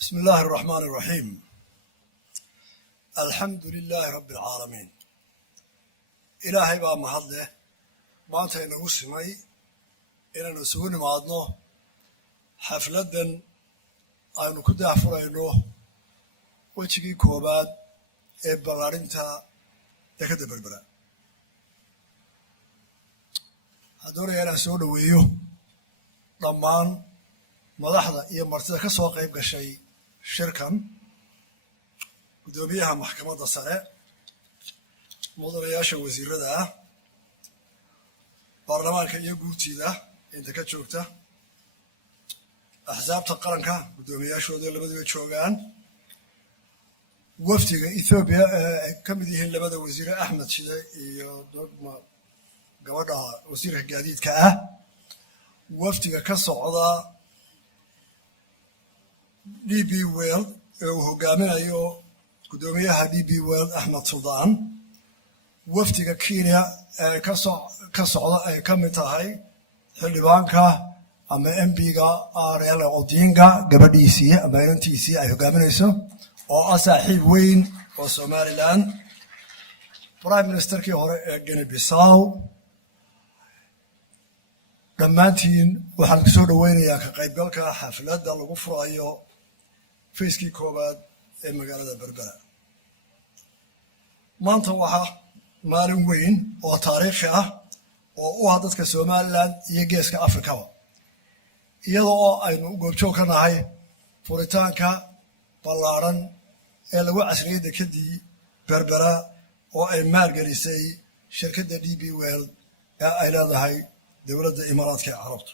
بسم الله الرحمن الرحيم. الحمد لله رب العالمين. إلهي بaa mahad leh maanta inagu simay inaynu isugu nimaadno xafladan aynu ku daahfurayno wejigii koobaad ee ballaarinta dekadda berbera. waxaan doonayaa inaan soo dhoweeyo dhammaan madaxda iyo martida ka soo qayb gashay shirkan, guddoomiyaha maxkamadda sare, mudanayaasha wasiirada ah, baarlamaanka iyo guurtiida inta ka joogta, axsaabta qaranka guddoomiyaashooda labaduba joogaan, wafdiga ethoobiya ay ka mid yihiin labada wasiire axmed shide iyo gabadha wasiirka gaadiidka ah, wafdiga ka socda DB World ee uu hogaaminayo guddoomiyaha DB World Axmed Suldaan, wafdiga Kenya ee ka socda ay ka mid tahay xildhibaanka ama MPga Raila Odinga gabadhiisii ama inantiisii ay hogaaminayso oo ah saaxiib weyn oo Somaliland, Prime Ministerkii hore ee Guinea Bissau. dhammaantiin waxaan kusoo dhoweynayaa ka qaybgalka xafladda lagu furayo fayskii koowaad ee magaalada berbera. maanta waxaa maalin weyn oo taariikhi ah oo u ah dadka Somaliland iyo geeska Afrikaba, iyadoo oo aynu u goobjoog ka nahay furitaanka ballaaran ee lagu casriyey dekedii berbera oo ay maalgelisay shirkadda DB World ee ay leedahay dowladda imaaraadka ee carabta.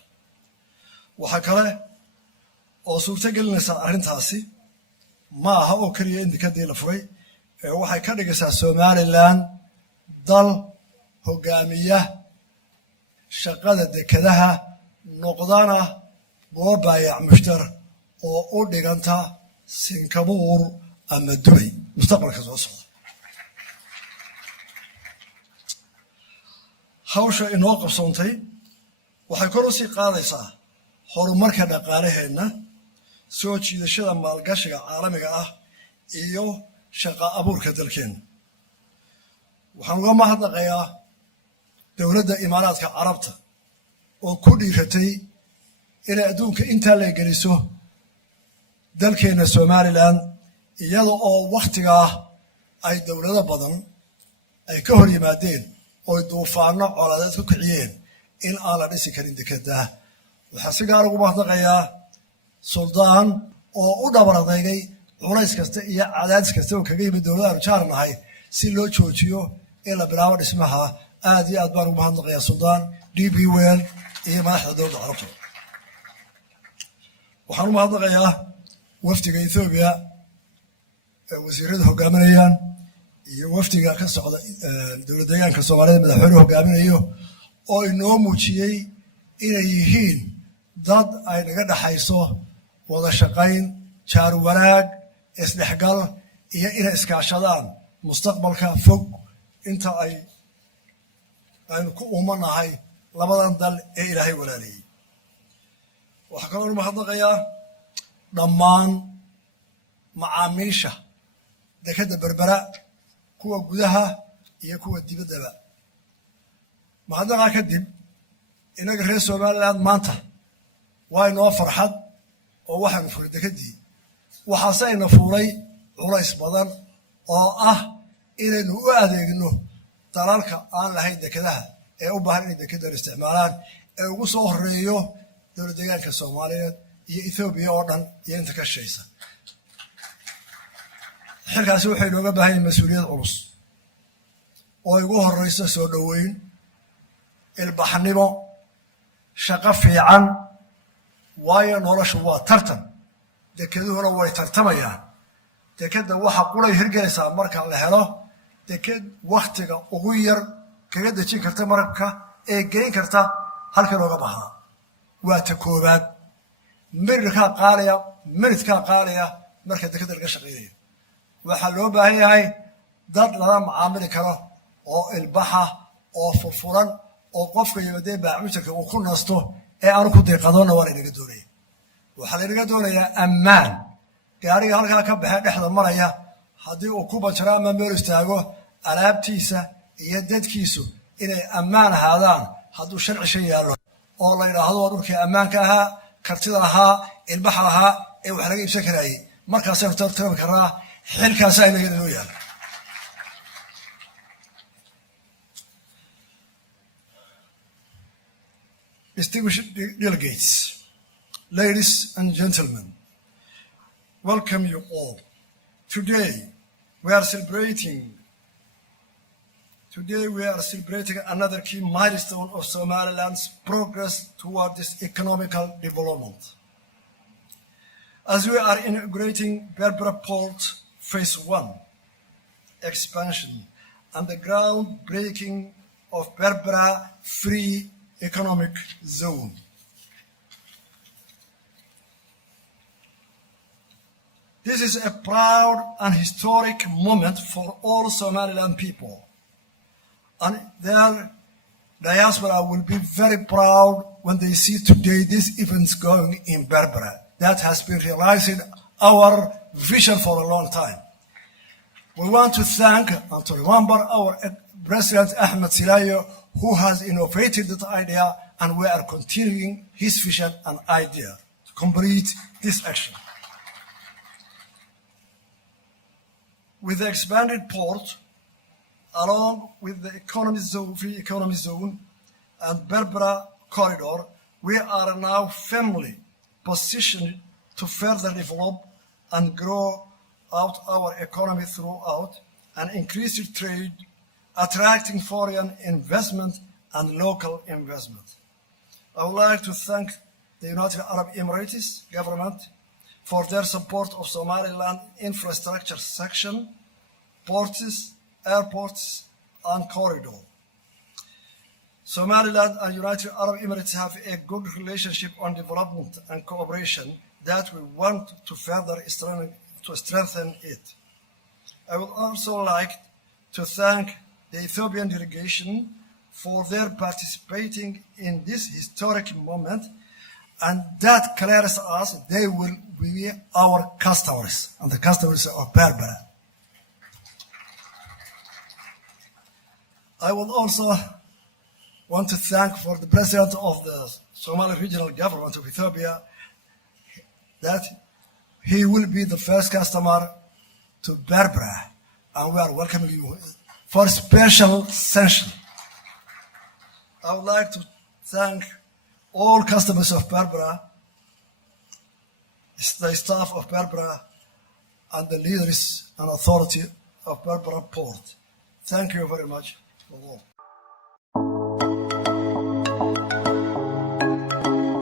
waxaa kale oo suurto gelinaysaa arrintaasi ma aha oo keliya in dekedii la furay ee waxay ka dhigaysaa Somaliland dal hogaamiya shaqada dekedaha, noqdana goob baayac mushtar oo u dhiganta Singapore ama Dubai mustaqbalka soo socda. hawsha inoo qabsoontay waxay kor u sii qaadaysaa horumarka dhaqaalaheenna, soo jiidashada maalgashiga caalamiga ah iyo shaqa abuurka dalkeenna. waxaan uga mahadnaqayaa dowladda imaaraadka carabta oo ku dhiiratay inay adduunka intaa la geliso dalkeenna Somaliland, iyada oo wakhtigaa ay dowlado badan ay ka hor yimaadeen oo duufaano coladeed ku kiciyeen in aan la dhisi karin dekedda. waxaa si gaar ugu mahadnaqayaa Suldaan oo u dhabar adeegay culays kasta iyo cadaadis kasta oo kaga yimid dowladaanu jaar nahay si loo joojiyo in la bilaabo dhismaha. aad iyo aad baan ugu mahadnaqayaa Suldaan, DB World iyo madaxda dowladda carabta. waxaan u mahadnaqayaa wafdiga Ethiopia ee wasiirada hogaaminayaan iyo wafdiga ka socda dowlad deegaanka Soomaalida madaxweynuhu hogaaminayo oo inoo muujiyey inay yihiin dad ay naga dhaxayso wada shaqayn, jaar wanaag, isdhexgal iyo inay iskaashadaan mustaqbalka fog inta aynu ku uumanahay labadan dal ee ilaahay walaaliyey. waxaa kaloo u mahadnaqayaa dhammaan macaamiisha dekedda berbera, kuwa gudaha iyo kuwa dibaddaba. mahadnaqaa kadib inaga reer Somaliland maanta waa inoo farxad oo waxaanu furay dekeddii. waxaase ayna furay culays badan oo ah inaynu u adeegno dalalka aan lahayn dekedaha ee u baahan inay dekeddan isticmaalaan, ee ugu soo horeeyo dowlad deegaanka Soomaaliyeed iyo Ethoobiya oo dhan iyo inta ka shaysa. xilkaasi waxay inooga baahan yihiin mas-uuliyad culus oo igu horeysa soo dhoweyn, ilbaxnimo, shaqo fiican, waayo noloshu waa tartan, dekeduhuna way tartamayaan. dekedda waxa qulay hirgelaysaa marka la helo deked wakhtiga ugu yar kaga dejin karta marabka ee geyn karta halka looga baahdaa. waa ta koobaad. minidkaa qaalaya marka dekedda laga shaqaynayo. waxaa loo baahan yahay dad lala macaamili karo oo ilbaxa oo furfuran oo qofka yimaadee baamujarka uu ku nasto ee aanu ku deeqadoonna waa laynaga doonaya. waxaa laynaga doonayaa ammaan gaariga halkaa ka baxee dhexda maraya haddii uu ku banjaro ama meel istaago alaabtiisa iyo dadkiisu inay ammaan ahaadaan hadduu sharci shan yaallo oo la yidhaahdo waa dhulkii ammaanka ahaa kartida lahaa ilbaxa lahaa ee wax laga iibsan karaayey markaasaynu tartami karnaa xilkaasaa inaga inoo yaala Distinguished delegates, ladies and gentlemen, welcome you all. Today we are celebrating another key milestone of Somaliland's progress toward this economical development. As we are inaugurating Berbera Port Phase 1 expansion and the groundbreaking of Berbera Free Economic Zone. This is a proud and historic moment for all Somaliland people, and their diaspora will be very proud when they see today these events going in Berbera. That has been realizing our vision for a long time. We want to thank and to remember our President Ahmed Silayo, who has innovated that idea, and we are continuing his vision and idea to complete this action. With the expanded port, along with the free economy zone and Berbera corridor, we are now firmly positioned to further develop and grow out our economy throughout and increase trade, attracting foreign investment and local investment. I would like to thank the United Arab Emirates government for their support of Somaliland infrastructure section, ports, airports, and corridor. Somaliland and United Arab Emirates have a good relationship on development and cooperation that we want to further strengthen it. I would also like to thank the Ethiopian delegation for their participating in this historic moment, and that clears us they will be our customers and the customers of Berbera. I would also want to thank for the president of the Somali regional government of Ethiopia that he will be the first customer to Berbera, and we are welcoming you for special session. I would like to thank all customers of Berbera, the staff of Berbera, and the leaders and authority of Berbera Port. Thank you very much for all.